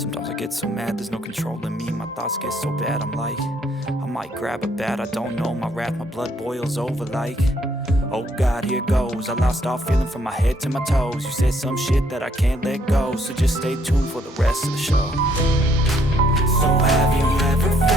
Sometimes I get so mad, there's no controlling me. My thoughts get so bad, I'm like, I might grab a bat, I don't know. My wrath, my blood boils over like, oh God, here goes. I lost all feeling from my head to my toes. You said some shit that I can't let go, so just stay tuned for the rest of the show. So have you ever